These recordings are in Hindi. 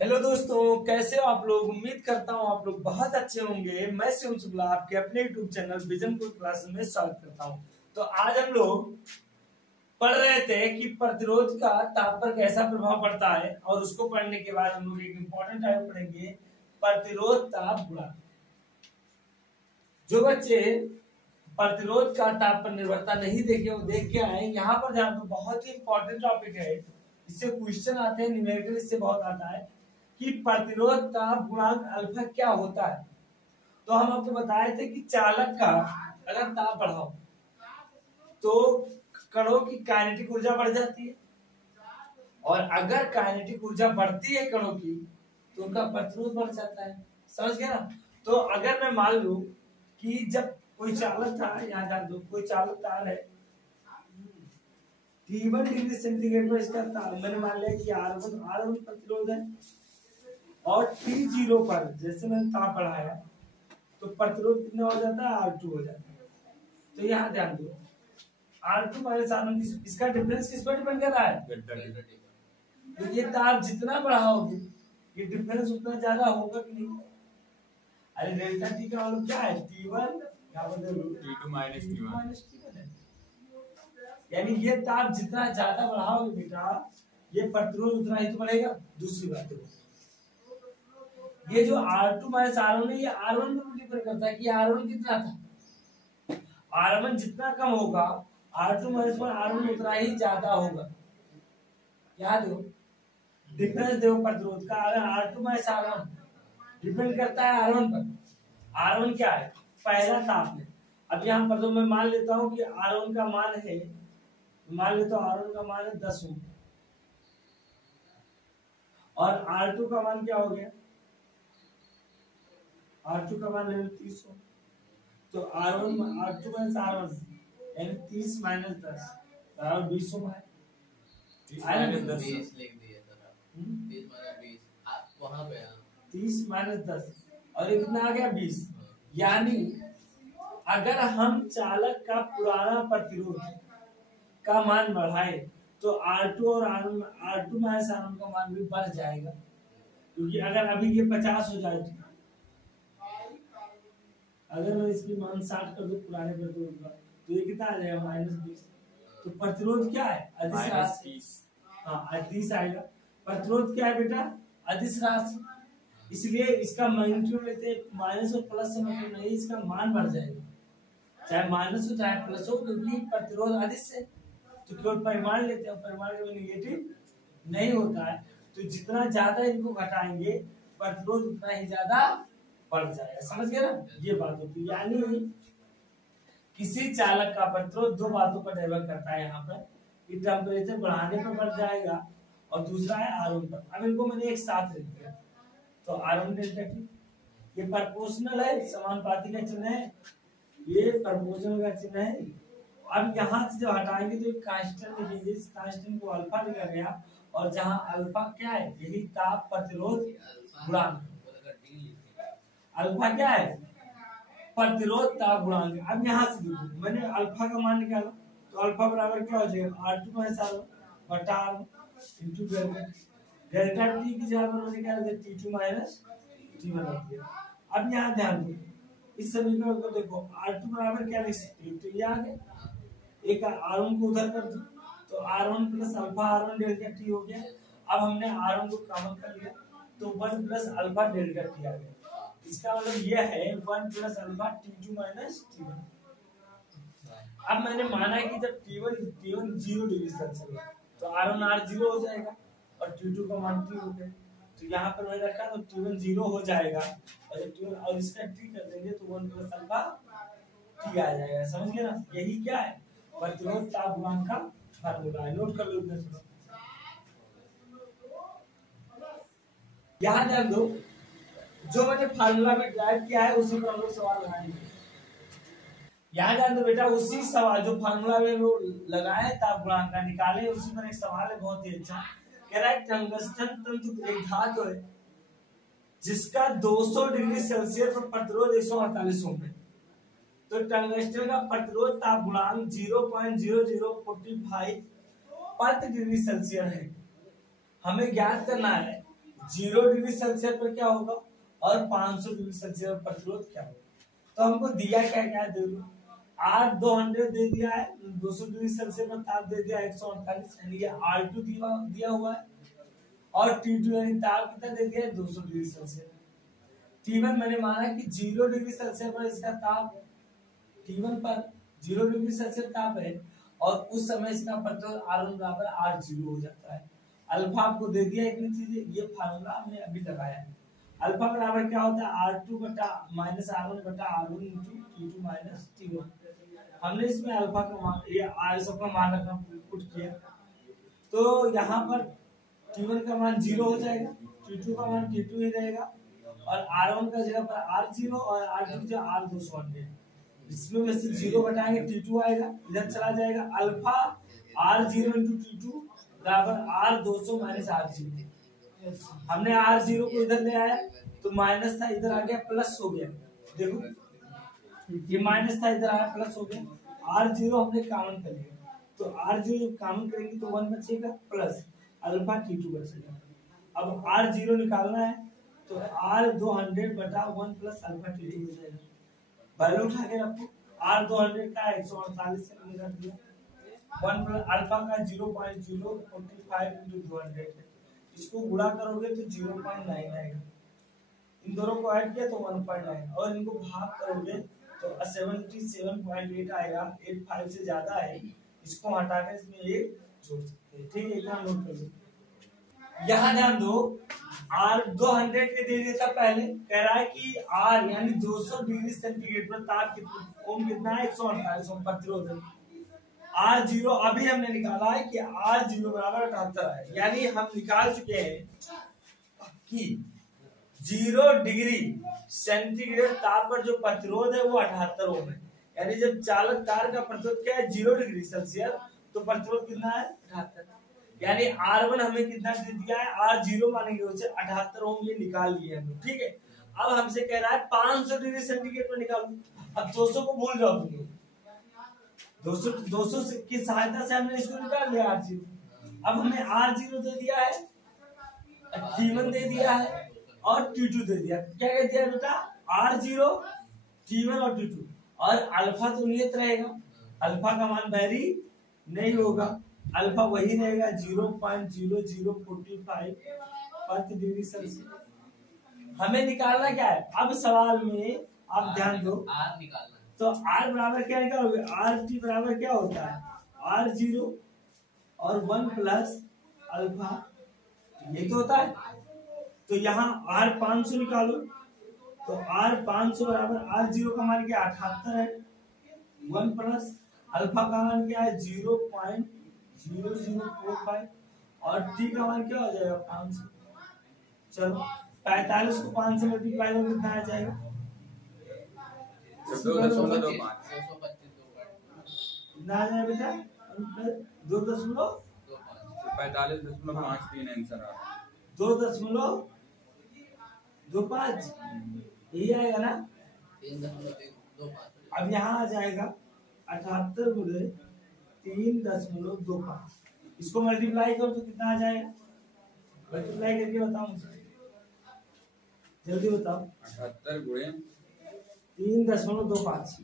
हेलो दोस्तों, कैसे हो आप लोग। उम्मीद करता हूँ आप लोग बहुत अच्छे होंगे। मैं शिवम शुक्ला आपके अपने YouTube channel vision code class में स्वागत करता हूँ। तो आज हम लोग पढ़ रहे थे कि प्रतिरोध का ताप पर कैसा प्रभाव पड़ता है, और उसको पढ़ने के बाद हम लोग एक इम्पोर्टेंट टॉपिक पढ़ेंगे, प्रतिरोध ताप गुणांक। जो बच्चे प्रतिरोध का ताप पर निर्भरता नहीं देखे वो देख के आए। यहाँ पर ध्यान दो, बहुत ही इंपॉर्टेंट टॉपिक है। इससे क्वेश्चन आते हैं, न्यूमेरिकल इससे बहुत आता है कि प्रतिरोध ताप गुणांक अल्फा क्या होता है। तो हम आपको बताए थे कि चालक का अगर ताप बढ़ाओ तो कणों की काइनेटिक ऊर्जा बढ़ जाती है, और अगर काइनेटिक ऊर्जा बढ़ती है कणों की तो उनका प्रतिरोध बढ़ जाता है। समझ गए ना। तो अगर मैं मान लूं कि जब कोई चालक था, यहाँ ध्यान दो, कोई चालक तार है T1 डिग्री सेंटीग्रेड पर, इसका ताप मैंने मान लिया कि R1 प्रतिरोध है, और T0 पर जैसे मैंने ताप बढ़ाया तो प्रतिरोध कितना हो जाता है, R2 हो जाता है। तो यहाँ ध्यान दो, R2 माइनस R1, इसका डिफरेंस किस पर डिपेंड कर रहा है। तो ये ताप जितना बढ़ाओगे ये डिफरेंस उतना ज्यादा होगा कि नहीं। अरे डेल्टा टी का मतलब क्या है, T1 T2 माइनस T1 है। यानी ये ताप जितना ज्यादा बढ़ाओगे बेटा, ये प्रतिरोध उतना ही तो बढ़ेगा। दूसरी बात है, ये जो R2 माइनस R1 है, ये R1 पर डिपेंड करता है कि R1 कितना था। R1 जितना कम होगा, R2 माइनस R1 उतना ही ज्यादा होगा। याद हो, डिफरेंस देखो प्रतिरोध का। अगर R2 माइनस R1 डिपेंड करता है R1 पर, R1 क्या है, पहला ताप है। अब यहाँ पर तो मैं मान लेता हूँ कि R1 का मान है, मान लेता हूँ R1 का मान है 10 ओम, और R2 का मान क्या हो गया, R2 का मान है 30 ओम। तो R2 माइनस R1 यानी 30 माइनस 10 बराबर 20 ओम है। 30 माइनस 10 और ये कितना आ गया 20। यानी अगर हम चालक का पुराना प्रतिरोध का मान बढ़ाए तो R2 और R2 माइनस R1 का मान भी बढ़ जाएगा। क्योंकि अगर अभी ये 50 हो जाए, अगर मैं इसकी मान 60 कर दूं पुराने प्रतिरोध का, तो ये कितना आ जाएगा, -20। तो प्रतिरोध क्या है, अदिश राशि। हाँ, अदिश आएगा। प्रतिरोध क्या है बेटा, अदिश राशि। इसलिए इसका मैग्नीट्यूड लेते हैं, माइनस और प्लस से मतलब नहीं, इसका मान बढ़ जाएगा, चाहे माइनस हो चाहे प्लस हो, क्योंकि प्रतिरोध अदिश है। तो केवल परिमाण लेते हैं, परिमाण में निगेटिव नहीं होता है। तो जितना ज्यादा इनको घटाएंगे प्रतिरोध उतना ही ज्यादा बढ़ जाएगा। समझ गए ना, ये बात होती है। यानी किसी चालक का प्रतिरोध दो बातों पर निर्भर करता है यहाँ पर, कि टेम्परेचर बढ़ाने पर बढ़ जाएगा, और दूसरा है R1 पर। अब इनको मैंने एक साथ लिख दिया, तो R1 डेल्टा टी, ये प्रोपोर्शनल है, समानुपाती का चिन्ह है, ये प्रोपोर्शनल का चिन्ह है। अब यहाँ से जब हटाएंगे तो एक कांस्टेंट लिखेंगे, इस कांस्टेंट को अल्फा लिखा गया, और जहाँ अल्फा क्या है, यही ताप प्रतिरोध गुणांक। अल्फा क्या है, प्रतिरोध ताप गुणांक। अब यहाँ से देखो, मैंने अल्फा का मान निकाला, तो अल्फा बराबर क्या हो जाएगा, R2 माइनस R1 बटा R1 इंटू डेल्टा टी की जगह पर मैंने क्या लिखा, T2 माइनस T1 रख दिया। अब यहाँ ध्यान दो, इस समीकरण को देखो, R2 बराबर क्या लिख सकते हैं, तो ये आ गया, एक R1 को उधर कर दो, तो R1 plus alpha R1 delta T हो गया। अब हमने R1 को कॉमन कर लिया, तो 1 प्लस अल्फा डेल्टा टी आ गया। इसका मतलब यह है 1 plus alpha T2 minus T1। अब मैंने माना कि जब T1 0 डिग्री सेल्सियस तो R1 R0 हो जाएगा, और T2 का मान T हो गया। तो यहाँ पर मैंने रखा, तो T1 0 हो जाएगा, और इसका T कर देंगे तो 1 प्लस अल्फा T आ जाएगा। समझ गए ना, यही क्या है, प्रतिरोध ताप गुणांक का फार्मूला है। नोट कर लो इतना थोड़ा। यहाँ ध्यान दो, जो मैंने फार्मूला में ड्राइव किया है उसी पर हम लोग सवाल लगाएंगे। यहाँ ध्यान दो बेटा, उसी सवाल जो फार्मूला में लोग लगाए ताप गुणांक का निकाले, उसी पर एक सवाल है बहुत ही अच्छा। कह रहा है टंगस्टन तंतु एक धातु है जिसका 200 डिग्री सेल्सियस पर प्रतिरोध 148 ओम है। तो टंगस्टन का प्रतिरोध ताप गुणांक 0.0045 प्रति डिग्री सेल्सियस है। हमें ज्ञात करना है 0 डिग्री सेल्सियस पर क्या होगा और 500 डिग्री सेल्सियस पर प्रतिरोध क्या होगा। तो हमको दिया क्या क्या दे दो, R 200 दे दिया है, 200 डिग्री सेल्सियस पर ताप दे दिया 148, यानी ये R2 दिया हुआ है, और T2 यानी ताप कितना दे दिया है 200 डिग्री सेल्सियस। T1 मैंने माना कि 0 डिग्री सेल्सियस पर इसका ताप, T1 पर 0 डिग्री सेल्सियस ताप है, और उस समय इसका प्रतिरोध R1 बराबर R0 हो जाता है। अल्फा आपको दे दिया इतनी चीजें, ये फार्मूला हमने अभी लगाया है। अल्फा बराबर क्या होता है R2 बटा माइनस R1 बटा R1 into T2 minus T1। हमने इसमें अल्फा का मान, ये R सबका मान रखना पुट किया, तो यहाँ पर T1 का मान 0 हो जाएगा, T2 का मान T2 ही रहेगा, और R1 का जगह पर R0 और R2 जो R200, इसमें में से 0 घटाएंगे T2 आएगा, इधर चला जाएगा, अल्फा R0 इंटू T2 बराबर R200 माइनस R0। हमने R0 को इधर ले आया तो माइनस था, इधर आ गया प्लस हो गया, देखो ये माइनस था इधर आया प्लस हो गया, R0 हमने कॉमन कर लिया, तो R0 कॉमन करेंगे तो 1 बचेगा प्लस अल्फा T2 बचेगा। अब R0 निकालना है तो R200 बटा 1 प्लस अल्फा T2 हो जाएगा, वैल्यू उठा के रखो, R200 का 148 से रख दिया, 1 प्लस अल्फा का 0.045 इंटू 200 है, इसको गुणा करोगे तो 0.9 आएगा, इन दोनों को ऐड किया तो 1.9, और इनको भाग करोगे तो 77.8 आएगा, 85 से ज्यादा है, इसको हटाकर इसमें 1 जोड़ सकते हैं, ठीक है, इतना नोट कर लो। यहाँ ध्यान दो, R 200 के दे दिया था पहले, कह रहा है कि R यानी 200 डिग्री सेंटीग्रेड पर ताप ओम कितना है 148 ओम प्रतिरोध है। R0 अभी हमने निकाला है कि R0 बराबर 78 है, यानी हम निकाल चुके हैं कि 0 डिग्री सेंटीग्रेड ताप पर जो प्रतिरोध है वो 78 ओम है, यानी जब चालक तार का प्रतिरोध क्या है 0 डिग्री सेल्सियस, तो प्रतिरोध कितना है 78, यानी R1 हमें कितना दे दिया है, R0 मानेंगे उसे 78 ओम, ये निकाल लिए हम, ठीक है। अब हमसे कह रहा है 500 डिग्री सेंटीग्रेड पर निकालो, अब 200 को भूल जाओ तुम लोग, 200 की सहायता से हमने इसको निकाल लिया R0। अब हमें R0 दे दिया है, T1 दे दिया है और T2 दे दिया, क्या कह दिया बेटा R0 T1 और T2, और अल्फा तो नियत रहेगा, अल्फा का मान वेरी नहीं होगा, अल्फा वही रहेगा 0.0045 प्रति डिग्री सेल्सियस। हमें निकालना क्या है, अब सवाल में आप ध्यान दो, R निकालना, तो R बराबर क्या निकालोगे, RT बराबर क्या होता है R0 और 1 प्लस अल्फा, ये तो होता है, तो यहाँ R 500 निकालो, तो R 500 बराबर R0 का मान क्या 78 है, 1 प्लस अल्फा का मान क्या है 0.0045, और T का मान क्या हो जाएगा 500। चलो 45 को 5 से मल्टीप्लाई करो कितना आ जाएगा 2.25 कितना आ जाएगा बेटा 2.25 45.53 आंसर आ 2.25 यही आएगा ना। अब यहाँ आ जाएगा 78 गुणे 3.25, इसको मल्टीप्लाई करो तो कितना आ जाएगा, मल्टीप्लाई करके बताओ मुझे, जल्दी बताओ। 78 गुणे 3.25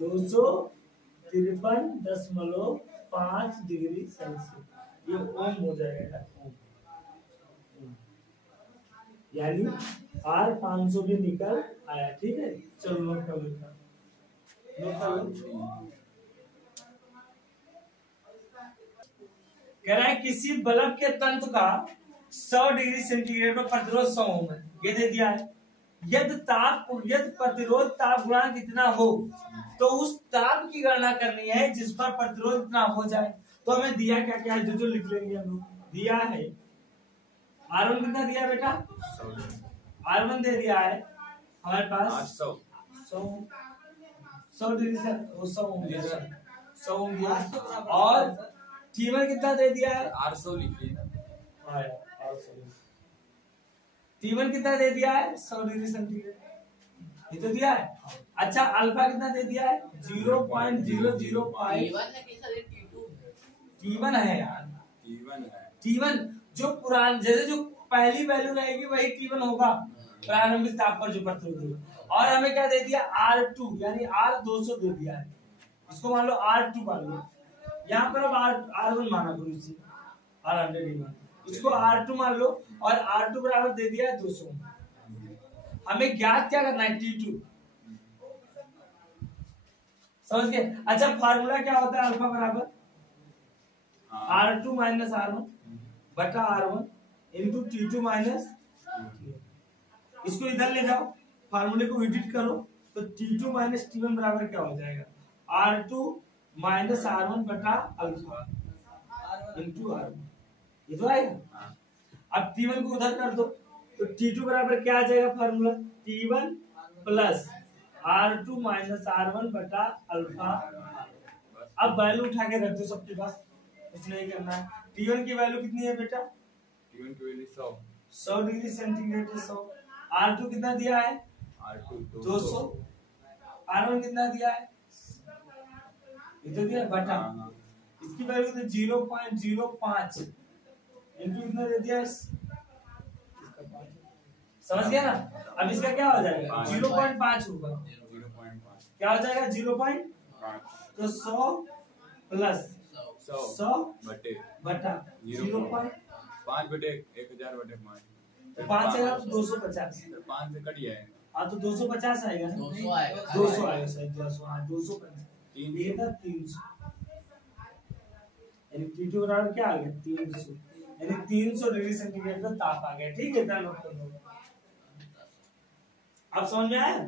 253.5 डिग्री सेल्सियस, ये ओम हो जाएगा, यानी R 500 भी निकल आया, ठीक है। चलो नोट कर लेता हूं, कह रहा है किसी बल्ब के तंतु का 100 डिग्री सेंटीग्रेड पर प्रतिरोध 100 ओम है, ये दे दिया है। यदि प्रतिरोध ताप गुणांक इतना हो तो उस ताप की गणना करनी है जिस पर प्रतिरोध इतना हो जाए। तो हमें दिया क्या क्या है, जो लिख लेंगे हम लोग। दिया है R1 कितना दिया बेटा, R1 दे दिया है हमारे पास 100 डिग्री से 100 ओम दिया, और T1 कितना दे दिया है 800 लिखिए, T1 कितना दे दिया है 100 डिग्री सेंटीग्रेड, ये तो दिया है। अच्छा अल्फा कितना दे दिया है 0.005, T1 है यार, T1 है। T1 जो पुरान जैसे जो पहली वैल्यू रहेगी वही T1 होगा, प्रारंभिक ताप पर जो प्रतिरोध होगा। और हमें क्या दे दिया R2 यानी R 200 दे दिया है, इसको मान लो R2 मान लो, यहाँ पर अब R1 माना करो इसे R100 इसको R2 मान लो और R2 बराबर दे दिया है 200। हमें ज्ञात क्या करना है T2, समझ गए। अच्छा फार्मूला क्या होता है अल्फा बराबर R2 माइनस R1 बटा R1 इंटू T2 माइनस, इसको इधर ले जाओ फार्मूले को एडिट करो तो T2 माइनस T1 बराबर क्या हो जाएगा R2 माइनस R1 बटा अल्फा इंटू R1, ये तो आएगा। अब T1 को उधर कर दो तो T2 बराबर क्या आ जाएगा formula T1 plus R2 minus R1 बटा अल्फा। अब वैल्यू उठा के रख दो सबके पास, कुछ नहीं करना है। T1 की वैल्यू कितनी है बेटा T1 की वैल्यू 100 डिग्री सेंटीग्रेड 100। R2 कितना दिया है R2 200, R1 कितना दिया है ये तो दिया बटा, इसकी वैल्यू तो 0.05 इंटू कितना दे दिया समझ गया ना। अब इसका क्या हो जाएगा 0.5 होगा, 0.5 क्या हो जाएगा 0.5 तो 100 प्लस 100 बटा 5 बटे 1000 बटे 5 5 है 250, 5 से कट जाएगा। हाँ तो 250 आएगा ना 200 आएगा 200 आएगा सही 200 हाँ 250 ये था 300 यानी T2 बराबर क्या आ गया 300 यानी 300 डिग्री सेंटीग्रेड का ताप आ गया। ठीक है, अब समझ में आया।